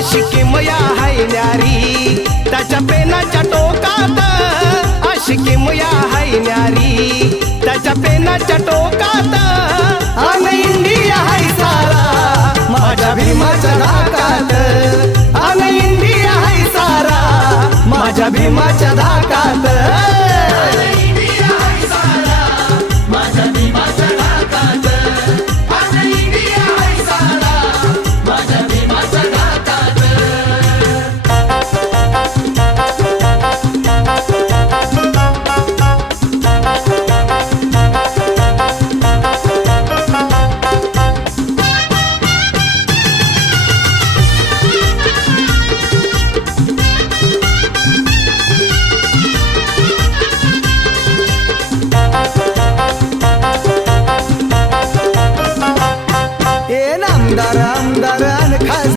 आशिकी मया हाय न्यारी त्याच्या पेनाच्या टोकात, आशिकी मया हाय न्यारी त्याच्या पेनाच्या टोकात. अन इंडिया हाय सारा माझ्या भीमाच्या नाकात, अन इंडिया हाय सारा माझ्या भीमाच्या